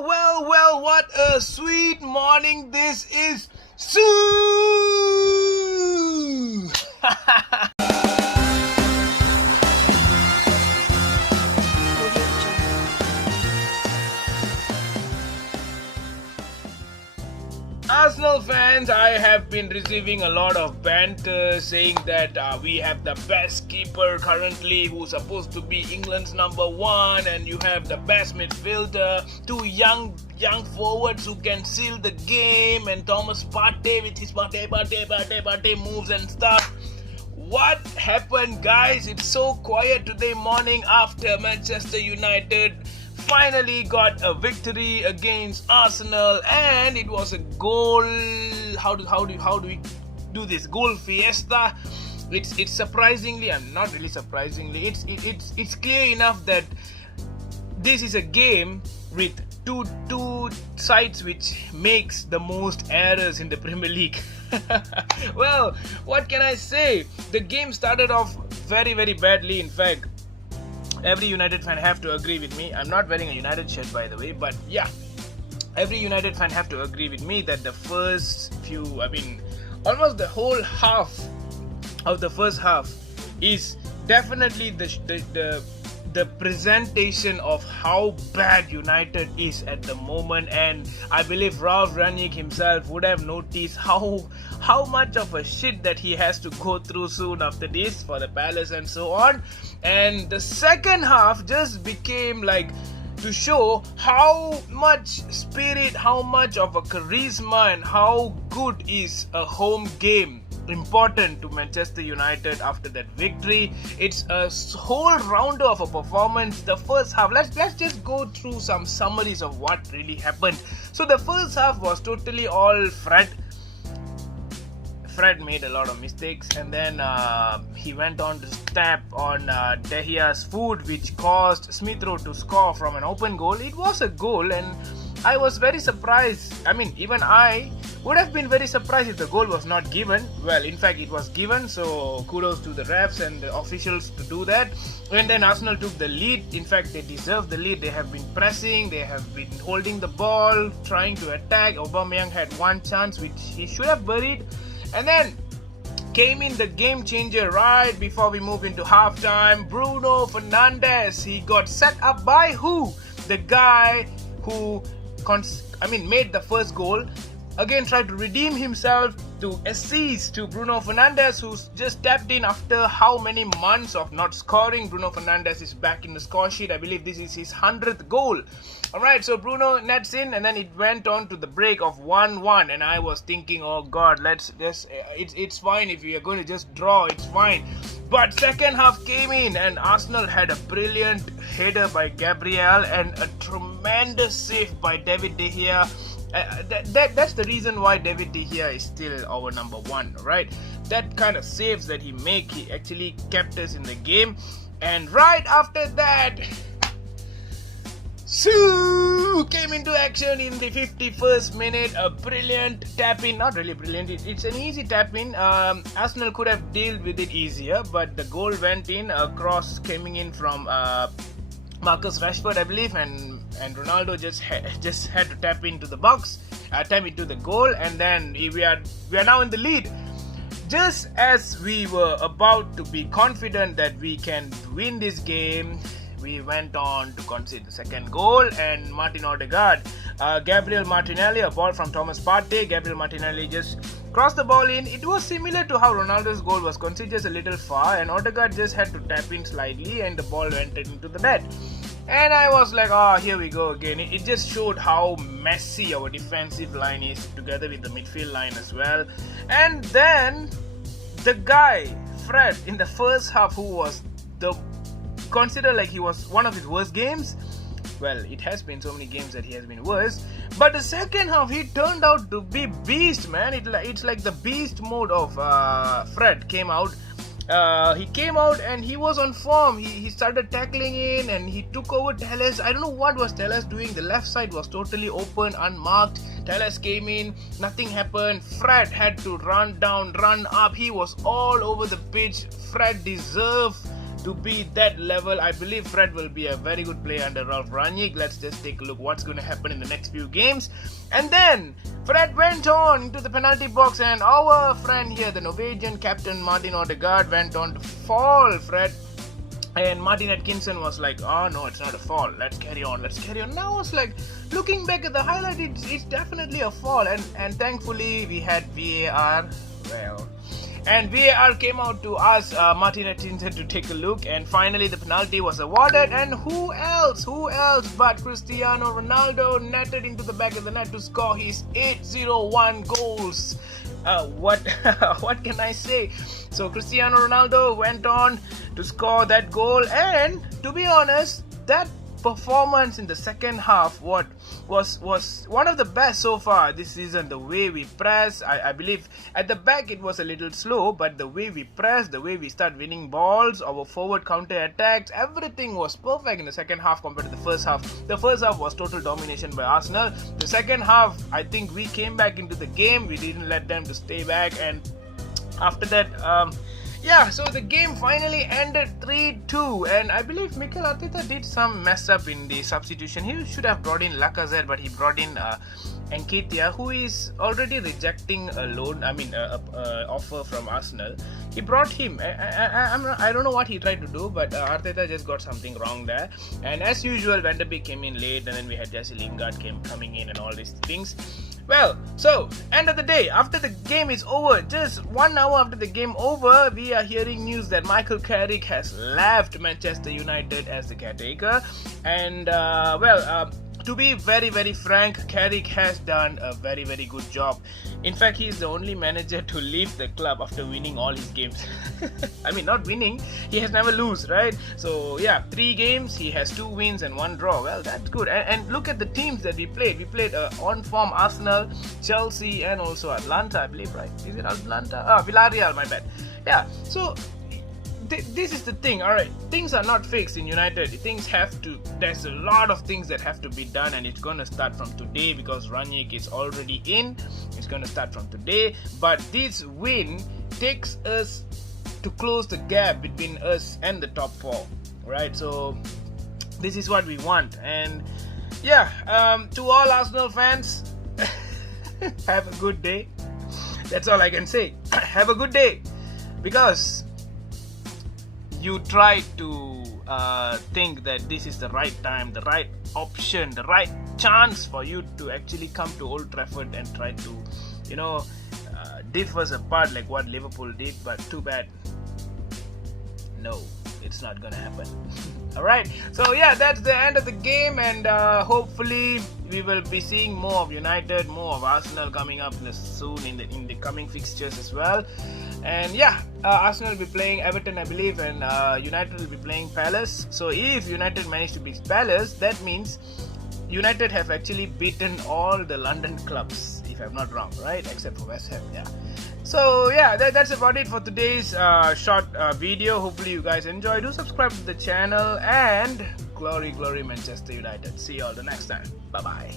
Well, what a sweet morning this is. SIUUU! Arsenal fans, I have been receiving a lot of banter saying that we have the best keeper currently who's supposed to be England's number one, and you have the best midfielder, two young forwards who can seal the game, and Thomas Partey with his Partey moves and stuff. What happened, guys? It's so quiet today morning after Manchester United finally got a victory against Arsenal, and it was a goal. How do we do this? Goal fiesta. It's surprisingly, and not really surprisingly, it's clear enough that this is a game with two sides which makes the most errors in the Premier League. Well, what can I say? The game started off very badly. In fact, every United fan have to agree with me. I'm not wearing a United shirt, by the way, but yeah, every United fan have to agree with me that the first few, almost the whole half of the first half is definitely the presentation of how bad United is at the moment. And I believe Ralph Rangnick himself would have noticed how much of a shit that he has to go through soon after this for the Palace and so on. And the second half just became like to show how much spirit, how much of a charisma, and how good is a home game important to Manchester United after that victory. It's a whole rounder of a performance. The first half, let's just go through some summaries of what really happened. So the first half was totally all Fred made a lot of mistakes, and then he went on to step on De Gea's foot, which caused Smith Rowe to score from an open goal. It was a goal, and I was very surprised. Even I would have been very surprised if the goal was not given. Well, in fact, it was given, so kudos to the refs and the officials to do that. And then Arsenal took the lead. In fact, they deserve the lead. They have been pressing, they have been holding the ball, trying to attack. Aubameyang had one chance which he should have buried. And then came in the game changer right before we move into halftime. Bruno Fernandes, he got set up by who? The guy who made the first goal. Again, tried to redeem himself to assist to Bruno Fernandes, who's just tapped in after how many months of not scoring. Bruno Fernandes is back in the score sheet. I believe this is his 100th goal. Alright, so Bruno nets in, and then it went on to the break of 1-1, and I was thinking, oh god, it's fine if we are going to just draw, it's fine. But second half came in, and Arsenal had a brilliant header by Gabriel and a tremendous save by David De Gea. That's the reason why David De Gea is still our number one, right? That kind of saves that he actually kept us in the game. And right after that, SIUUU came into action in the 51st minute. A brilliant tap-in, not really brilliant, it's an easy tap-in. Arsenal could have dealt with it easier, but the goal went in. A cross coming in from Marcus Rashford, I believe, and Ronaldo just had to tap into the box, tap into the goal, and then we are now in the lead. Just as we were about to be confident that we can win this game, we went on to concede the second goal, and Martin Odegaard, Gabriel Martinelli, a ball from Thomas Partey. Gabriel Martinelli just crossed the ball in. It was similar to how Ronaldo's goal was conceded, just a little far, and Odegaard just had to tap in slightly, and the ball went into the net. And I was like, here we go again. It just showed how messy our defensive line is, together with the midfield line as well. And then the guy, Fred, in the first half, who was considered like he was one of his worst games. Well, it has been so many games that he has been worse. But the second half, he turned out to be beast, man. It's like the beast mode of Fred came out. He came out and he was on form. He started tackling in and he took over Telles. I don't know what was Telles doing. The left side was totally open, unmarked. Telles came in, nothing happened. Fred had to run down, run up. He was all over the pitch. Fred deserved to be that level. I believe Fred will be a very good player under Ralph Rangnick. Let's just take a look what's going to happen in the next few games. And then Fred went on into the penalty box, and our friend here, the Norwegian captain Martin Odegaard, went on to fall Fred. And Martin Atkinson was like, oh no, it's not a fall, let's carry on. Now I was like, looking back at the highlight, it's definitely a fall. And thankfully we had VAR. And VAR came out to ask Martin Atkinson to take a look, and finally the penalty was awarded. And who else but Cristiano Ronaldo netted into the back of the net to score his 801 goals. What can I say? So Cristiano Ronaldo went on to score that goal, and to be honest, that performance in the second half was one of the best so far this season. The way we press, I believe at the back it was a little slow, but the way we press, the way we start winning balls, our forward counter attacks, everything was perfect in the second half compared to the first half. The first half was total domination by Arsenal. The second half, I think we came back into the game. We didn't let them to stay back, and after that, so the game finally ended 3-2, and I believe Mikel Arteta did some mess up in the substitution. He should have brought in Lacazette, but he brought in Nketiah, who is already rejecting a loan, offer from Arsenal. He brought him. I don't know what he tried to do, but Arteta just got something wrong there. And as usual, Van de Beek came in late, and then we had Jesse Lingard coming in and all these things. Well, so end of the day, after the game is over, just 1 hour after the game over, we are hearing news that Michael Carrick has left Manchester United as the caretaker. And to be very, very frank, Carrick has done a very, very good job. In fact, he is the only manager to leave the club after winning all his games. I mean, not winning, he has never lose, right? So yeah, 3 games, he has 2 wins and 1 draw. Well, that's good. And look at the teams that we played. We played on form Arsenal, Chelsea, and also Atlanta, I believe, right? Is it Atlanta? Villarreal, my bad. Yeah, so this is the thing. Alright, things are not fixed in United. There's a lot of things that have to be done, and it's gonna start from today because Rangnick is already in. It's gonna start from today, but this win takes us to close the gap between us and the top 4, right? So this is what we want. And yeah, to all Arsenal fans, have a good day. That's all I can say. Have a good day, because you try to think that this is the right time, the right option, the right chance for you to actually come to Old Trafford and try to, diff us apart like what Liverpool did. But too bad, no, it's not gonna happen. Alright, so yeah, that's the end of the game, and hopefully we will be seeing more of United, more of Arsenal coming up soon in the coming fixtures as well. And yeah, Arsenal will be playing Everton, I believe, and United will be playing Palace. So if United manage to beat Palace, that means United have actually beaten all the London clubs, if I'm not wrong, right? Except for West Ham, yeah. So yeah, that's about it for today's short video. Hopefully you guys enjoy. Do subscribe to the channel, and glory Manchester United. See you all the next time. Bye bye.